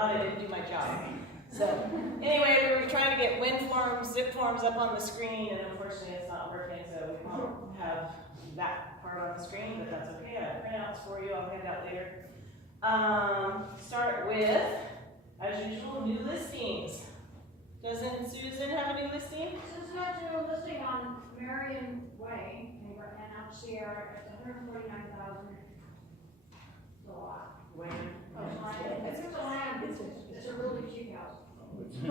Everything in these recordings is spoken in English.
not, I didn't do my job. So, anyway, we were trying to get wind forms, zip forms up on the screen, and unfortunately it's not working, so we won't have that part on the screen, but that's okay. I have printouts for you, I'll hand out later. Start with, as usual, new listings. Doesn't Susan have a new listing? Susan has a new listing on Marion Way, and out Sierra, it's 149,000. It's a lot. Land. Oh, it's land. It's a land, it's a really cheap house. I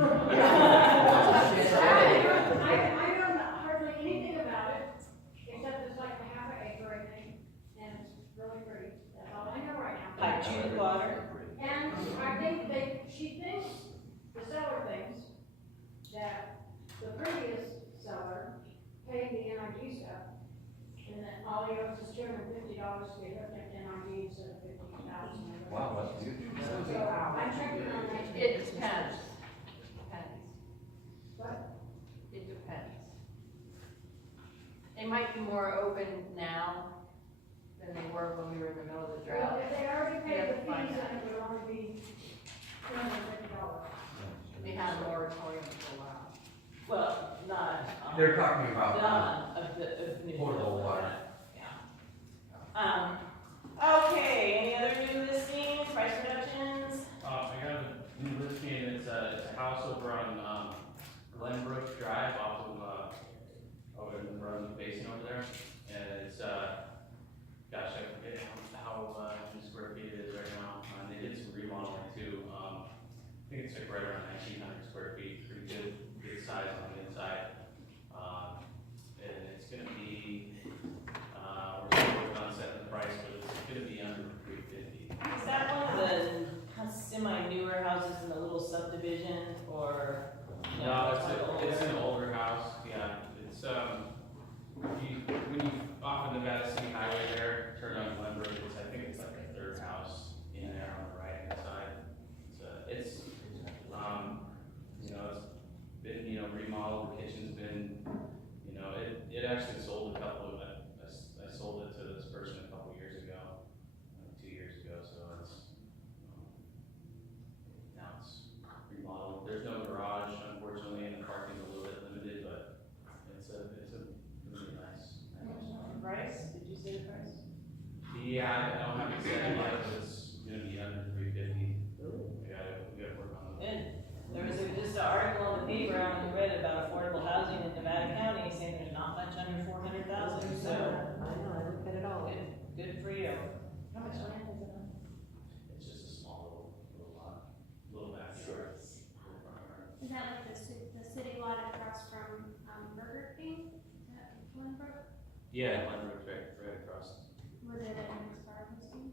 don't know hardly anything about it, except it's like a half an acre, I think, and it's really pretty. That's all I know right now. Like June water. And I think she thinks, the seller thinks, that the previous seller paid the NIG stuff, and that all he owes is $250 to get hooked up to NIG instead of $15,000. Wow, that's good. So I'm checking on that. It depends. What? It depends. They might be more open now than they were when we were in the middle of the Well, drought. if they already We paid have the to find fees, out. then it would only be $250. We had a moratorium for a while. Well, not. They're talking about None of the new. portable water. Yeah. Okay, any other new listings, price reductions? I got a new listing, it's a house over on, Glenbrook Drive off of, over in the Brunswick Basin over there. And it's, gosh, I forget how many square feet it is right now. And they did some remodeling too. I think it's like right around 1,900 square feet, pretty good size on the inside. And it's gonna be, we're still working on setting the price, but it's gonna be under 350. Is that one of the semi-newer houses in the little subdivision, or? No, one of the older? it's an older house, yeah, it's, when you, off of Nevada City Highway there, turn on Glenbrook, I think it's like a third house in there on the right hand side. It's been, remodeled, the kitchen's been, it actually sold I sold it to this person a couple years ago, 2 years ago, so now it's remodeled. There's no garage, unfortunately, and the parking's a little bit limited, but it's a really nice. Price, did you say the price? Yeah, I don't have it set yet, but it's gonna be under 350. We gotta work on it. Good. There was just an article in the paper I read about affordable housing in Nevada County, saying there's not much under 400,000, so. I know, I looked at it all. Good for you. How much land is it on? It's just a small little lot, little backyard. Is that like the city lot across from Burger King? Is that Glenbrook? Yeah, Glenbrook's right across. Was it an expired listing?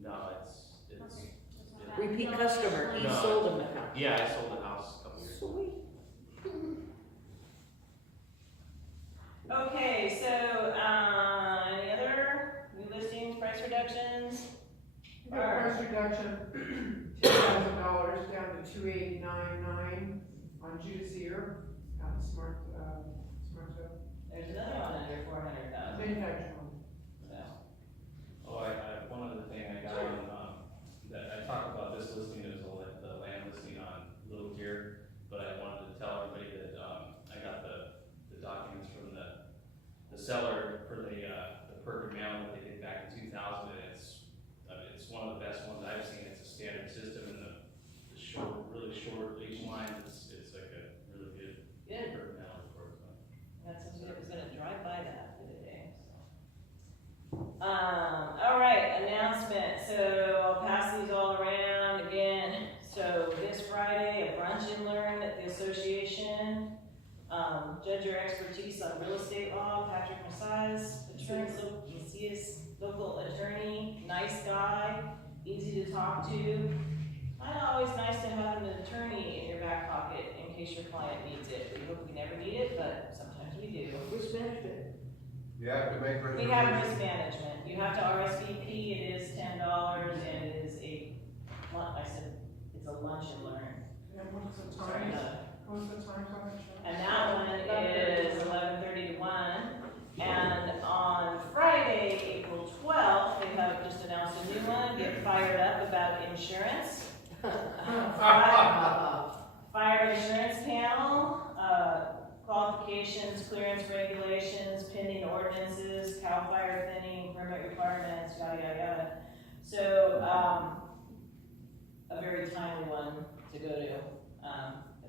No, it's, Okay, that's not bad. Repeat customer, he No. sold them the house. yeah, I sold the house a couple years ago. Sweet. Okay, so, any other new listings, price reductions? We got a price reduction, $10,000 down to $289,900 on Judas Ear, Smart Stuff, There's another one under 400,000, manufactured home. so. Oh, one other thing I got on, that I talked about this listing, it was the land listing on Little Deer, but I wanted to tell everybody that, I got the documents from the seller for the perfect mail that they did back in 2000, and it's one of the best ones I've seen. It's a standard system, and the really short leash line, it's like a really good perfect mail report. That's something that was gonna drive by that for the day, so. All right, announcement, so I'll pass these all around again. So this Friday, a brunch and learn at the association. Judge your expertise on real estate law, Patrick Messias, local attorney, nice guy, easy to talk to. Always nice to have an attorney in your back pocket in case your client needs it. We hope we never need it, but sometimes we do. Risk management. You have to make We have reservations. risk management. You have to RSVP, it is $10, and it is it's a lunch and learn. And what's the Sorry, time? no. What's the time on the show? And that one is 11:30 to 1. And on Friday, April 12th, they have just announced a new one, Get Fired Up About Insurance. Fire insurance panel, qualifications, clearance regulations, pending ordinances, CAL FIRE thinning, permit requirements, yada, yada, yada. So, a very timely one to go to,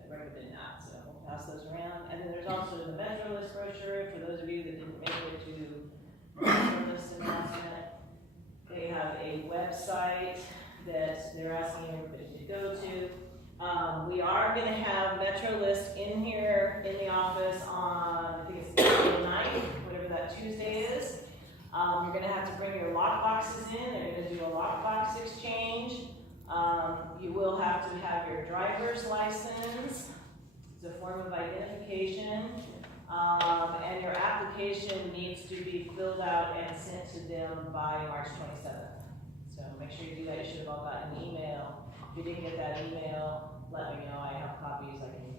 recommend that, so we'll pass those around. And then there's also the Metro List brochure, for those of you that didn't make it to the Metro List announcement. They have a website that they're asking everybody to go to. We are gonna have Metro List in here in the office on, I think it's Tuesday night, whatever that Tuesday is. You're gonna have to bring your lock boxes in, they're gonna do a lockbox exchange. You will have to have your driver's license, it's a form of identification. And your application needs to be filled out and sent to them by March 27th. So make sure you do that, you should have all gotten an email. If you didn't get that email, let me know, I have copies I can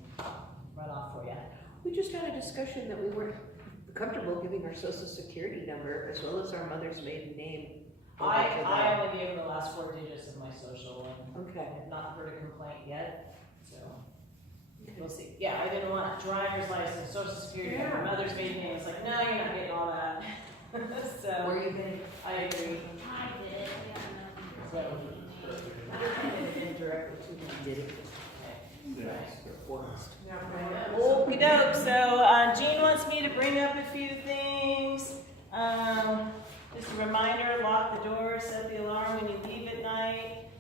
run off for you. We just had a discussion that we weren't comfortable giving our social security number as well as our mother's maiden name. I only gave them the last 4 digits of my social, and Okay. I have not heard a complaint yet, so we'll see. Yeah, I didn't want driver's license, social security, my mother's maiden name, it's like, no, you're not getting all that. So, Were you getting? I agree. I did it, we have enough. Indirectly to them. Did it. Okey doke, so, Jean wants me to bring up a few things. Just a reminder, lock the door, set the alarm when you leave at night.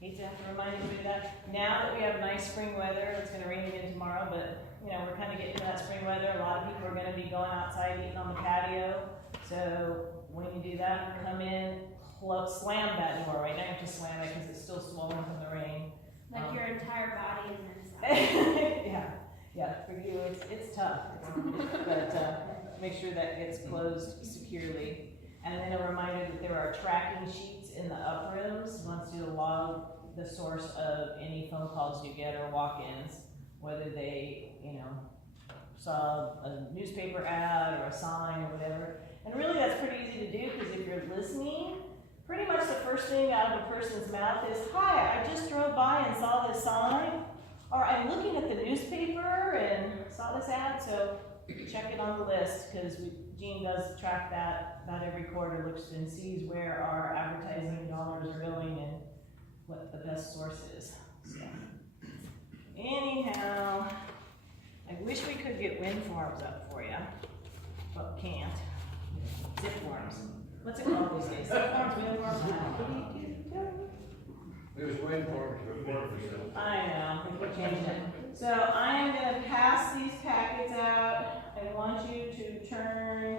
Hate to have to remind you of that. Now that we have nice spring weather, it's gonna rain again tomorrow, but, you know, we're kinda getting to that spring weather. A lot of people are gonna be going outside eating on the patio. So, when you do that, come in, slam that door. Right now you have to slam it because it's still swollen from the rain. Like your entire body and then some. Yeah, for you, it's tough, but, make sure that gets closed securely. And then a reminder that there are tracking sheets in the uprooms, once you log the source of any phone calls you get or walk-ins, whether they, you know, saw a newspaper ad or a sign or whatever. And really that's pretty easy to do, because if you're listening, pretty much the first thing out of a person's mouth is, hi, I just drove by and saw this sign, or I'm looking at the newspaper and saw this ad, so check it on the list, because Jean does track that about every quarter, looks and sees where our advertising dollars are going and what the best source is. So, anyhow, I wish we could get wind farms up for you, but we can't. Zip worms. What's it called these days? Zip worms, wind worms? There's wind farms before we go. I know, we keep changing it. So I am gonna pass these packets out. I want you to turn,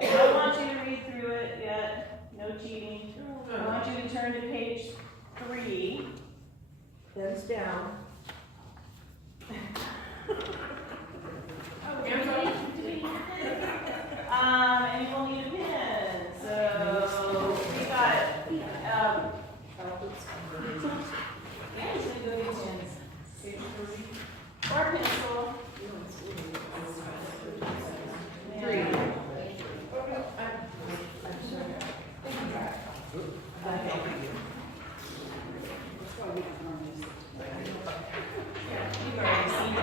I don't want you to read through it yet, no cheating. I want you to turn to page 3. Thumbs down. Oh, do we need And you will need a pen. So we got, yeah, he's gonna go get pens. Page 3. Or pencil. 3. You've already seen it.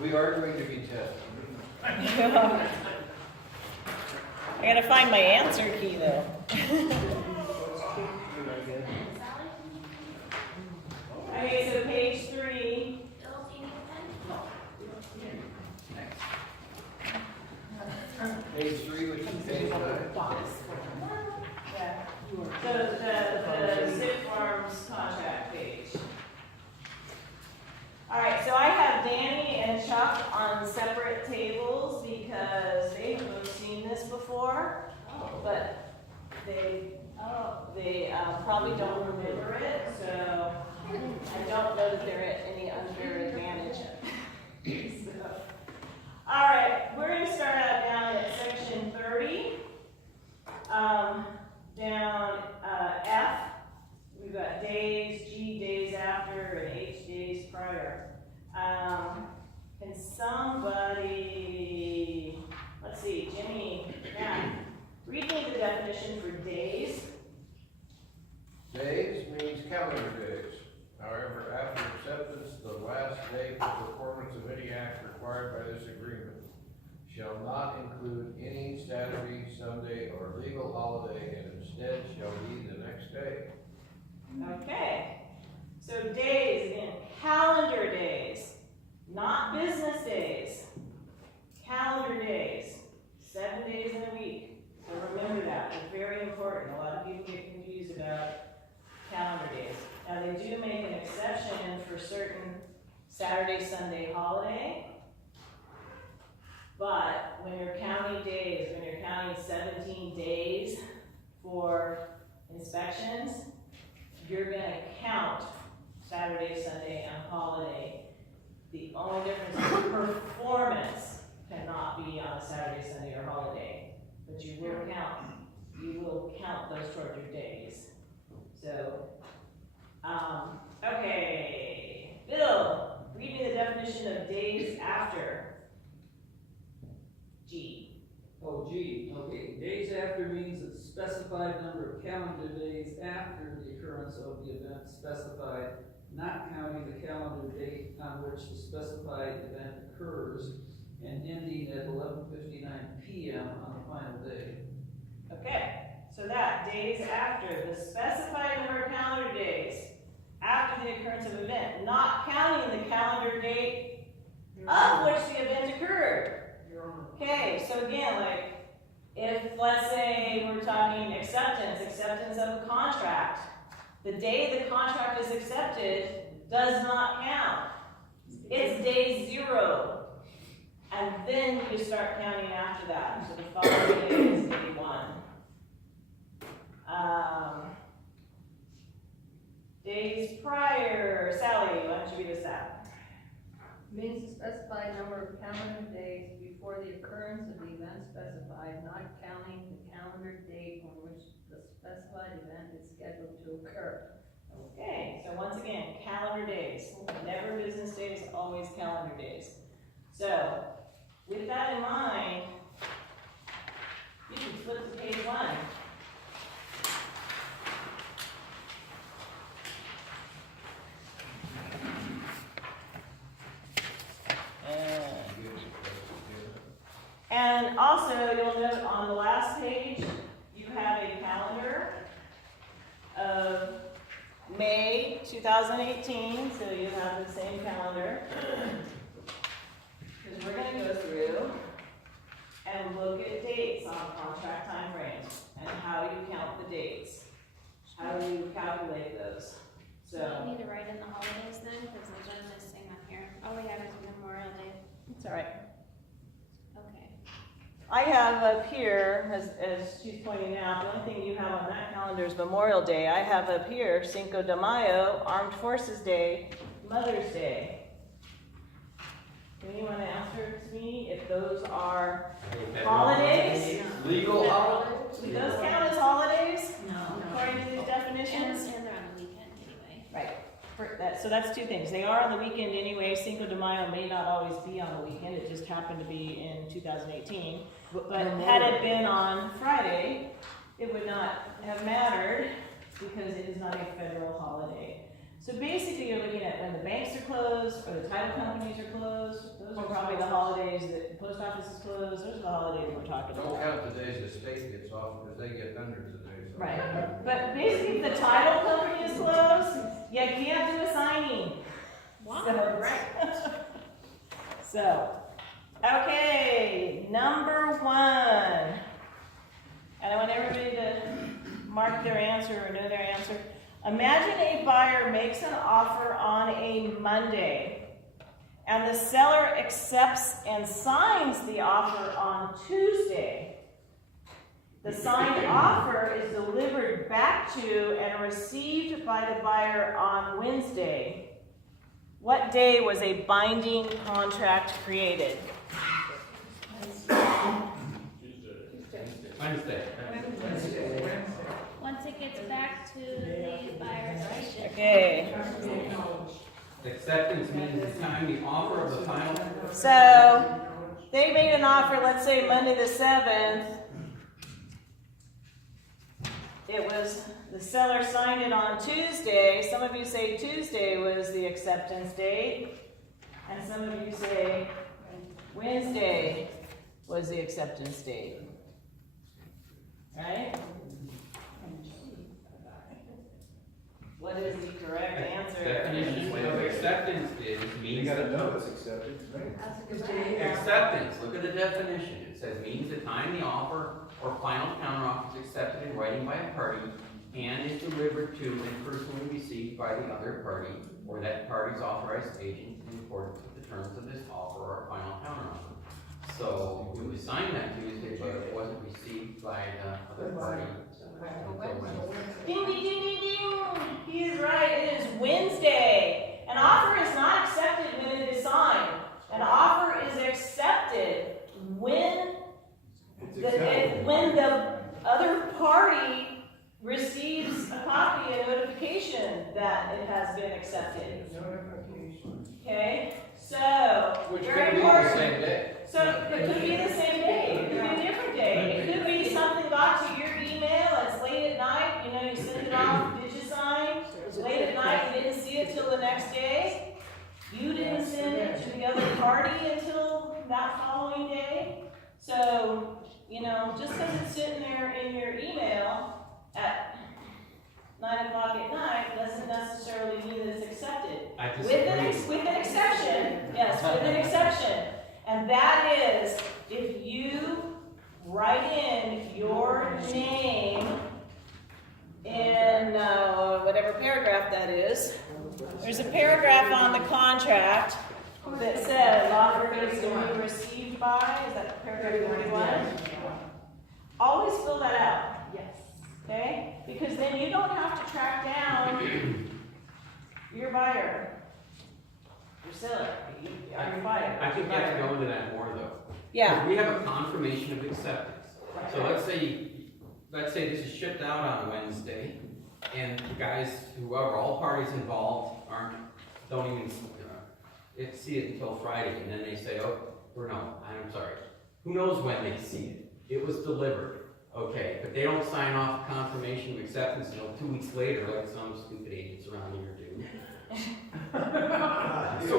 We are going to be tested. I gotta find my answer key though. Okay, so page 3. Page 3, which is page 9. Yeah. So the Zip Farms contract page. All right, so I have Danny and Chuck on separate tables because they've both seen this before, but they shall not include any Saturday, Sunday, or legal holiday, and instead shall be the next day. Okay, so days, again, calendar days, not business days. Calendar days, 7 days in a week. So remember that, it's very important. A lot of people get confused about calendar days. Now, they do make an exception for certain Saturday, Sunday holiday. But when you're counting days, when you're counting 17 days for inspections, you're gonna count Saturday, Sunday, and holiday. The only difference is performance cannot be on a Saturday, Sunday, or holiday, but you will count those towards your days. So, okay, Bill, read me the definition of days after. G. Oh, gee, okay, days after means a specified number of calendar days after the occurrence of the event specified, not counting the calendar date on which the specified event occurs, and ending at 11:59 p.m. on the final day. Okay, so that, days after, the specified number of calendar days after the occurrence of event, not counting the calendar date of which the event occurred. Okay, so again, like, if, let's say, we're talking acceptance of a contract, the day the contract is accepted does not count. It's day 0. And then you start counting after that. So the following day is day 1. Days prior, Sally, why don't you read this out? Means a specified number of calendar days before the occurrence of the event specified, not counting the calendar date on which the specified event is scheduled to occur. Okay, so once again, calendar days. Never business days, always calendar days. So, with that in mind, you can flip to page 1. And also, you'll note on the last page, you have a calendar of May 2018, so you have the same calendar. Because we're going to go through and look at dates on contract timeframes and how you count the dates. How do you calculate those? So you need to write in the holidays then, because there's one missing on here. All we have is Memorial Day. It's all right. Okay. I have up here, as she's pointing out, the only thing you have on that calendar is Memorial Day. I have up here Cinco de Mayo, Armed Forces Day, Mother's Day. Do anyone answer to me if those are holidays? Legal holidays? Do those count as holidays No. according to these definitions? And they're on the weekend anyway. Right. So that's 2 things. They are on the weekend anyway. Cinco de Mayo may not always be on the weekend. It just happened to be in 2018. But had it been on Friday, it would not have mattered because it is not a federal holiday. So basically, you're looking at when the banks are closed or the title companies are closed. Those are probably the holidays that the post office is closed. Those are the holidays we're talking Don't about. count the days the state gets off, because they get hundreds of days off. Right. But basically, if the title company is closed, you can't do a signing. So, right. So, okay, number 1. And I want everybody to mark their answer or know their answer. Imagine a buyer makes an offer on a Monday, and the seller accepts and signs the offer on Tuesday. The signed offer is delivered back to and received by the buyer on Wednesday. What day was a binding contract created? Wednesday. Once it gets back to the buyer's agent. Okay, Acceptance means the time the offer of the final. so they made an offer, let's say Monday the 7th. It was, the seller signed it on Tuesday. Some of you say Tuesday was the acceptance date, and some of you say Wednesday. was the acceptance date. Right? What is the correct answer? Definition of acceptance is You means gotta the know it's accepted, right? That's a good point. acceptance, look at the definition, it says means the time the offer or final counteroffer is accepted in writing by a party and is delivered to and personally received by the other party or that party's authorized agent in accordance with the terms of this offer or final counteroffer. So we would sign that Tuesday, but it wasn't received by the other party. Ding, ding, ding, ding, ding. He is right. It is Wednesday. An offer is not accepted when it is signed. An offer is accepted when It's accepted. when the other party receives a copy, a notification that it has been accepted. Notification. Okay? So, Which very could be the important. same day. So it could be the same day, it could be a different day, it could be something got to your email, it's late at night, you know, you send it off, did you sign? It's late at night, you didn't see it till the next day. You didn't send it to the other party until that following day. So, you know, just because it's sitting there in your email at 9 o'clock at night doesn't necessarily mean that it's accepted. I With an exception, yes, with an exception, and that is if you write in your name in whatever paragraph that is. There's a paragraph on the contract that says offer needs to be received by, is that paragraph 41? Always fill that out. Yes. Okay? Because then you don't have to track down your buyer, your seller, your buyer. I think you have to go into that more though. Yeah. We have a confirmation of acceptance. So let's say this is shipped out on Wednesday, and the guys, whoever, all parties involved don't even see it until Friday, and then they say, oh, I'm sorry. Who knows when they see it? It was delivered. Okay, but they don't sign off confirmation of acceptance until 2 weeks later, like some stupid agents around here do. So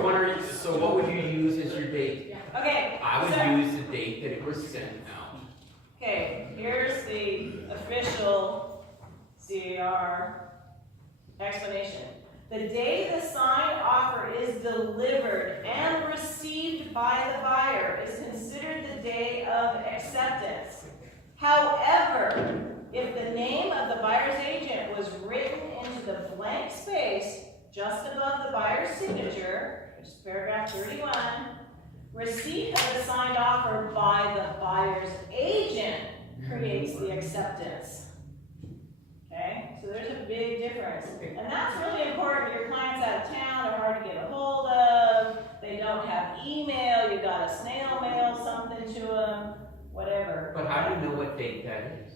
what would you use as your date? Okay. I would so- use the date that it was sent out. Okay, here's the official CAR explanation. The day the signed offer is delivered and received by the buyer is considered the day of acceptance. However, if the name of the buyer's agent was written into the blank space just above the buyer's signature, which is paragraph 31, receipt of the signed offer by the buyer's agent creates the acceptance. Okay, so there's a big difference. And that's really important. Your client's out of town, they're hard to get a hold of, they don't have email, you gotta snail mail something to them, whatever. But how do you know what date that is?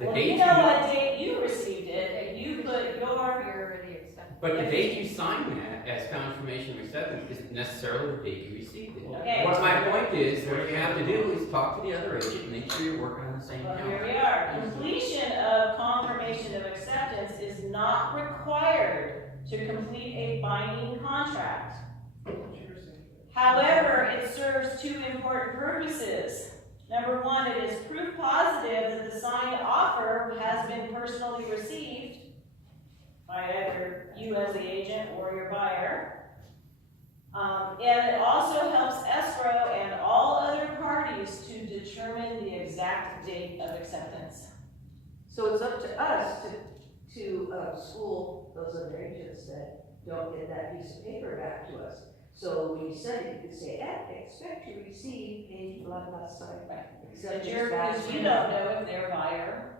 The Well, date you know what date you received it, and you put your, You're already accepted. But the date you sign that as confirmation of acceptance isn't necessarily the date you received it. Okay. What my point is, what you have to do is talk to the other agent and make sure you're working on the same well, here account. we are. Completion of confirmation of acceptance is not required to complete a binding contract. However, it serves two important purposes. Number one, it is proof positive that the signed offer has been personally received by either you as the agent or your buyer. And it also helps escrow and all other parties to determine the exact date of acceptance. So it's up to us to school those other agents that don't get that piece of paper back to us. So when you send it, you can say, expect to receive page blah blah sign. Because you don't know if their buyer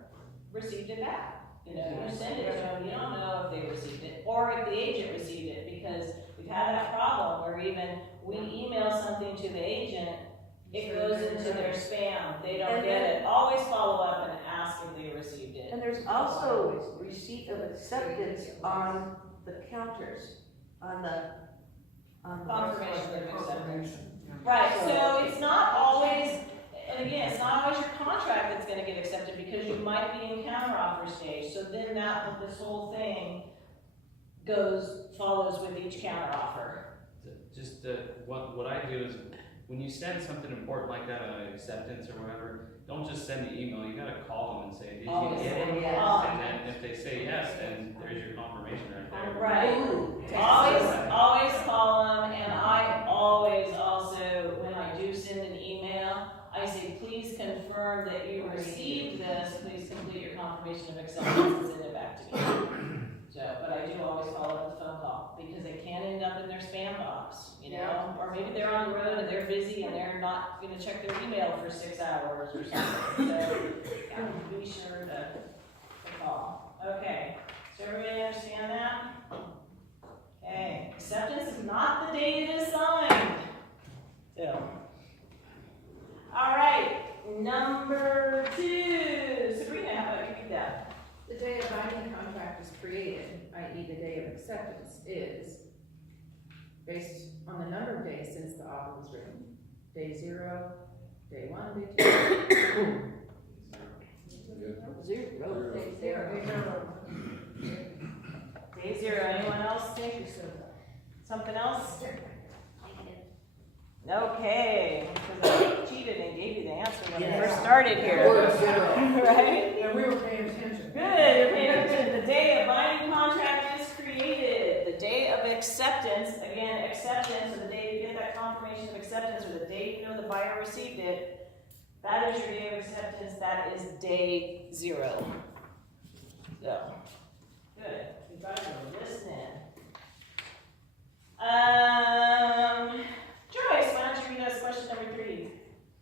received it back. You know, you send it to them, you don't know if they received it, or if the agent received it, because we've had that problem where even we email something to the agent, it goes into their spam, they don't get it. Always follow up and ask if they received it. And there's also receipt of acceptance on the counters, on the Confirmation of acceptance. Right, so it's not always, and again, it's not always your contract that's gonna get accepted, because you might be in counteroffer stage, so then this whole thing follows with each counteroffer. Just what I do is when you send something important like that, an acceptance or whatever, don't just send the email, you gotta call them and say, did you Always get say it? yes. And then if they say yes, then there's your confirmation right there. Right. Ooh, Always call them, and I always also, when I do send an email, I say, please confirm that you received this, please complete your confirmation of acceptance and send it back to me. So, but I do always follow up with a phone call, because they can end up in their spam box, you know? Or maybe they're on the road and they're busy and they're not gonna check their email for 6 hours or something, so be sure to call. Okay, so everybody understand that? Okay, acceptance is not the date it is signed. So. All right, number 2, Sabrina, how about you read that? The day a binding contract is created, i.e. the day of acceptance, is based on the number of days since the offer was written. Day 0, day 1, day 2. Day 0, anyone else think something else? Okay, because I cheated and gave you the answer when I first started here. Right? And we were paying attention. Good, you're paying attention. The day a binding contract is created. The day of acceptance, again, acceptance, or the day you get that confirmation of acceptance, or the day you know the buyer received it, that is your day of acceptance. That is day 0. So, good. You guys are listening. Joyce, why don't you read us question number 3?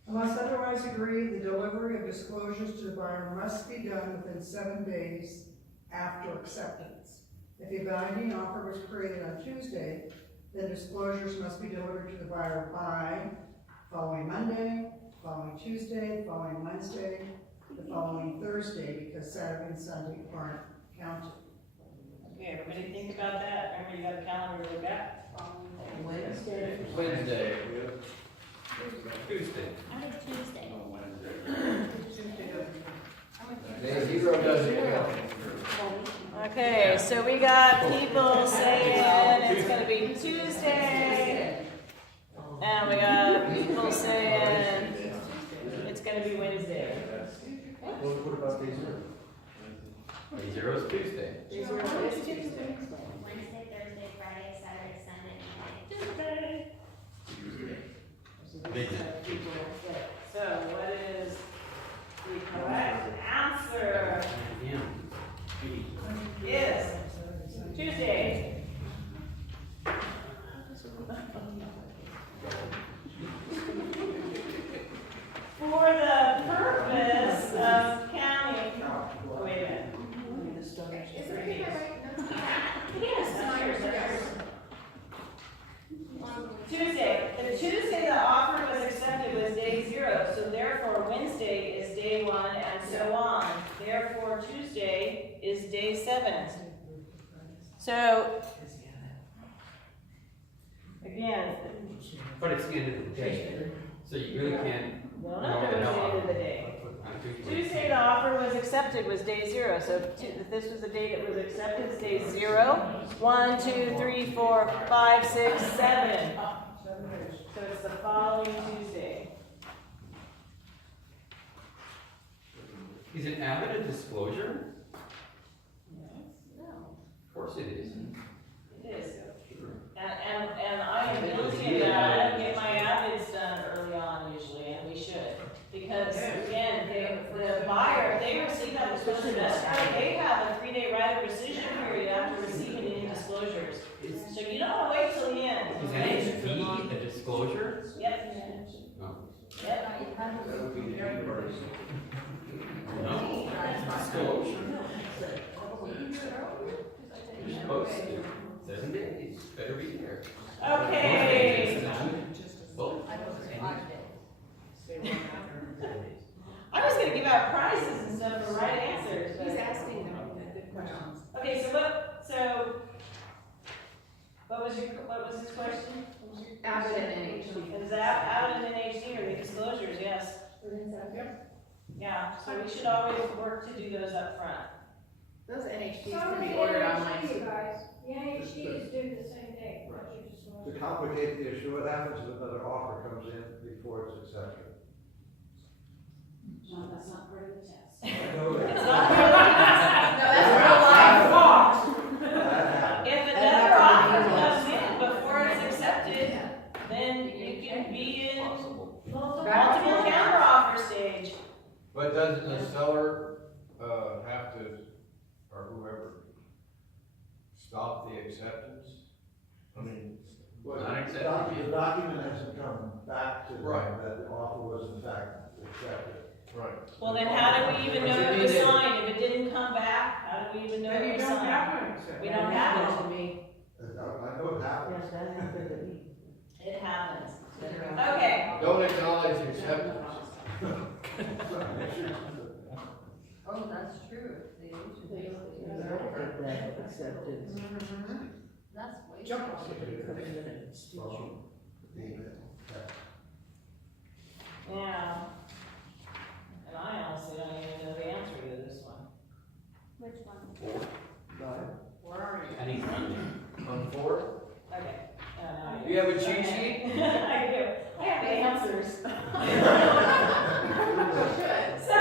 Unless otherwise agreed, the delivery of disclosures to the buyer must be done within 7 days after acceptance. If a binding offer was created on Tuesday, then disclosures must be delivered to the buyer by following Monday, following Tuesday, following Wednesday, the following Thursday, because Saturday and Sunday aren't counted. Okay, everybody think about that. Remember, you got a calendar to look at. Wednesday. Wednesday. Tuesday. I did Tuesday. On Wednesday. Day 0 doesn't count. Okay, so we got people saying it's gonna be Tuesday, and we got people saying it's gonna be Wednesday. What about day 0? Day 0 is Tuesday. Wednesday, Thursday, Friday, Saturday, Sunday, Monday. So what is the correct answer? Is Tuesday. For the purpose of counting, oh, wait a minute. Is it okay if I write notes? Yes, that's yours. Tuesday. The Tuesday the offer was accepted was day 0, so therefore Wednesday is day 1 and so on. Therefore Tuesday is day 7. So, again, But it's the end of the day, so you really can't. well, no, it was the end of the day. Tuesday the offer was accepted was day 0, so if this was the date it was accepted, it's day 0. 1, 2, 3, 4, 5, 6, 7. So it's the following Tuesday. Is it added a disclosure? No. Of course it is. It is. And I am guilty of that. I don't get my avids done early on usually, and we should. Because again, the buyer, if they receive that disclosure yesterday, they have a 3-day right of rescission period after receiving any disclosures. So you don't want to wait till the end. Is NHB a disclosure? Yep. No. Yep. That would be the first. No. Disclosure. You're supposed to. 7 days. Better be there. Okay. Both. I was gonna give out prizes and stuff for right answers, but. He's asking them good questions. Okay, what was his question? Avid and NHB. Is that out in NHD or the disclosures, yes. Yeah, so we should always work to do those up front. Those NHDs So can the be ordered online. NHD, you guys, the NHDs do the same day. To complicate the issue, what happens if another offer comes in before it's accepted? John, that's not part of the test. I know that. It's not really, No, that's real life. That happens. if another offer comes in before it's accepted, then you can be in multiple counter offer stage. But doesn't the seller, have to, or whoever, stop the acceptance? I mean, Well, Not the accepted. the document hasn't come back to them Right. that the offer was in fact accepted. right. Well, then how do we even know it was signed? If it didn't come back, how do we even know it was signed? We don't have it. To me. I know it happens. Yes, that happened to me. It happens. Okay, Don't acknowledge acceptance. Oh, that's true, it's the agent. They don't get that acceptance. That's way. Jump Come in and steal you. yeah. And I honestly don't even know the answer to this one. Which one? Where are you? Any Monday. On four? Okay. Do you have a cheat sheet? I do. I have the answers. So,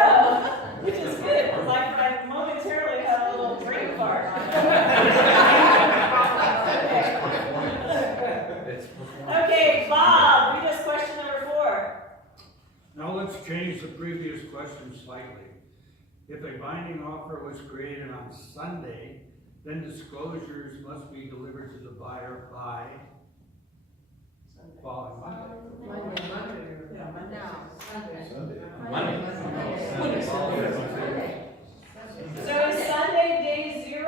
which is good, because I momentarily had a little brain fart. It's Okay, Bob, read us question number 4. Now let's change the previous question slightly. If a binding offer was created on Sunday, then disclosures must be delivered to the buyer by following Monday. Monday. Yeah, Monday. No, Sunday. Sunday. Monday. So is Sunday day 0?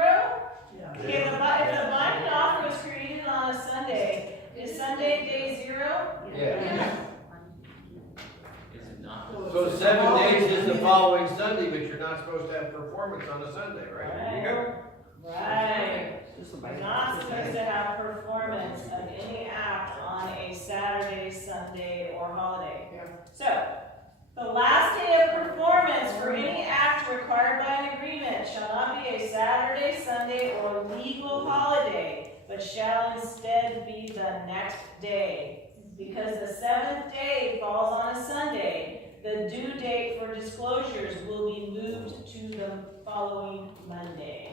Yeah. Okay, if the binding offer was created on a Sunday, is Sunday day 0? Yeah. Is it not? So 7 days is the following Sunday, but you're not supposed to have performance on a Sunday, right? There you go. Right. You're not supposed to have performance of any act on a Saturday, Sunday, or holiday. So, the last day of performance for any act required by an agreement shall not be a Saturday, Sunday, or legal holiday, but shall instead be the next day. Because the 7th day falls on a Sunday, the due date for disclosures will be moved to the following Monday.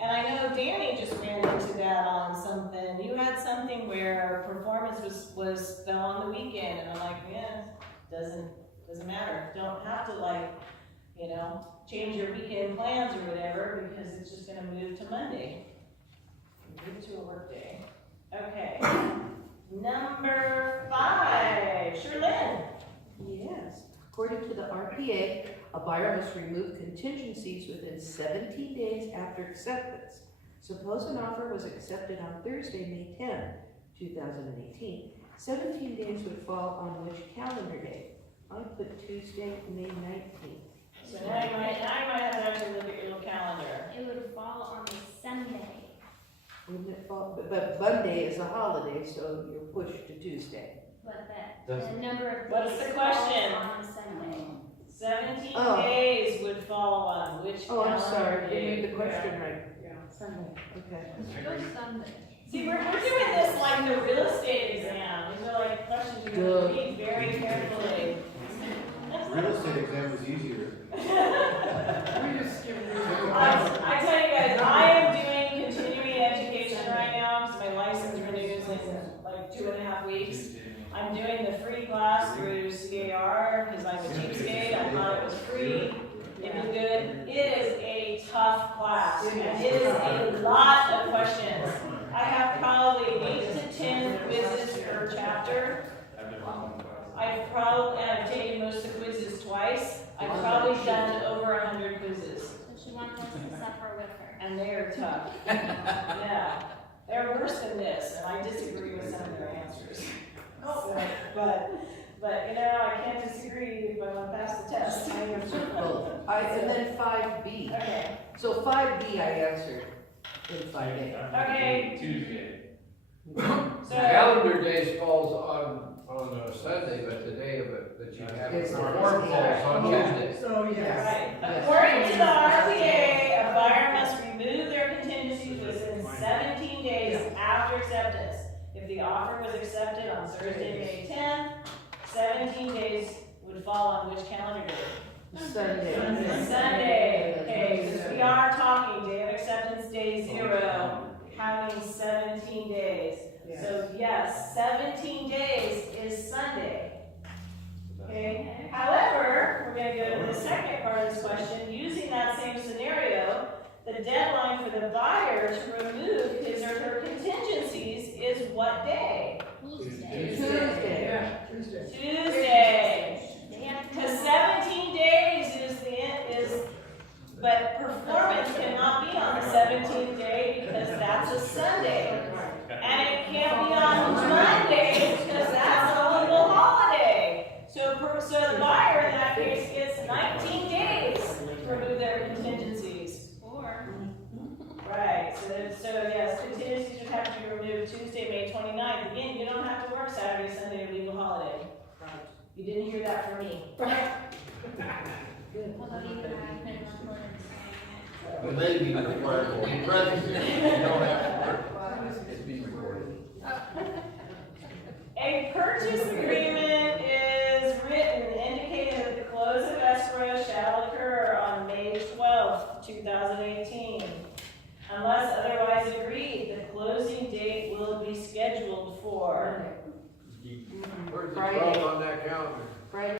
And I know Danny just ran into that on something. You had something where performance was fell on the weekend, and I'm like, yeah, doesn't matter. Don't have to change your weekend plans or whatever, because it's just gonna move to Monday. Move to a work day. Okay. Number 5, Sherlyn. Yes, according to the RPA, a buyer must remove contingencies within 17 days after acceptance. Suppose an offer was accepted on Thursday, May 10, 2018. 17 days would fall on which calendar day? I put Tuesday, May 19th. So now you might have to actually look at your little calendar. It would fall on a Sunday. Wouldn't it fall, but Monday is a holiday, so you're pushed to Tuesday. But the Doesn't- number of What's days the falls question? on a Sunday. 17 Oh. days would fall on which Oh, I'm calendar sorry, day? didn't read the question right. Yeah. Sunday, okay. Go Sunday. See, we're doing this like the real estate exam. These are like questions you have to read very carefully. Real estate exam was easier. We just give you. I tell you guys, I am doing continuing education right now because my license renews in like 2.5 weeks. I'm doing the free class through CAR because I'm a cheapskate. I thought it was free. It was good. It is a tough class. And it is a lot of questions. I have probably 8 to 10 quizzes per chapter. I've taken most of the quizzes twice. I've probably done over 100 quizzes. So she wants us to suffer with her. And they are tough. Yeah, they're worse than this, and I disagree with some of their answers. So, but I can't disagree if I want to pass the test. I answer both. And then 5B. Okay, So 5B I answered in 5A. okay, Tuesday. so, Calendar days falls on a Sunday, but the day of it that you have It's to the perform falls on Tuesday. So, yes. right, Yes. according to the RPA, a buyer must remove their contingencies within 17 days after acceptance. If the offer was accepted on Thursday, May 10th, 17 days would fall on which calendar day? Sunday. Sunday, okay, because we are talking day of acceptance, day 0, counting 17 days. So yes, 17 days is Sunday. Okay, however, we're gonna go to the second part of this question. Using that same scenario, the deadline for the buyer to remove his or her contingencies is what day? Tuesday. Tuesday. Tuesday. They have to Because 17 days but performance cannot be on the 17th day because that's a Sunday. And it can't be on Monday because that's a legal holiday. So the buyer in that case gets 19 days to remove their contingencies. Or, Right, so yes, contingencies would have to be removed Tuesday, May 29th. Again, you don't have to work Saturday, Sunday, legal holiday. You didn't hear that from me. although you and I have been recorded saying But maybe required to be present, you don't have to work. It's being recorded. A purchase agreement is written indicating that the close of escrow shall occur on May 12th, 2018. Unless otherwise agreed, the closing date will be scheduled for Where's the 12th on that calendar? Friday.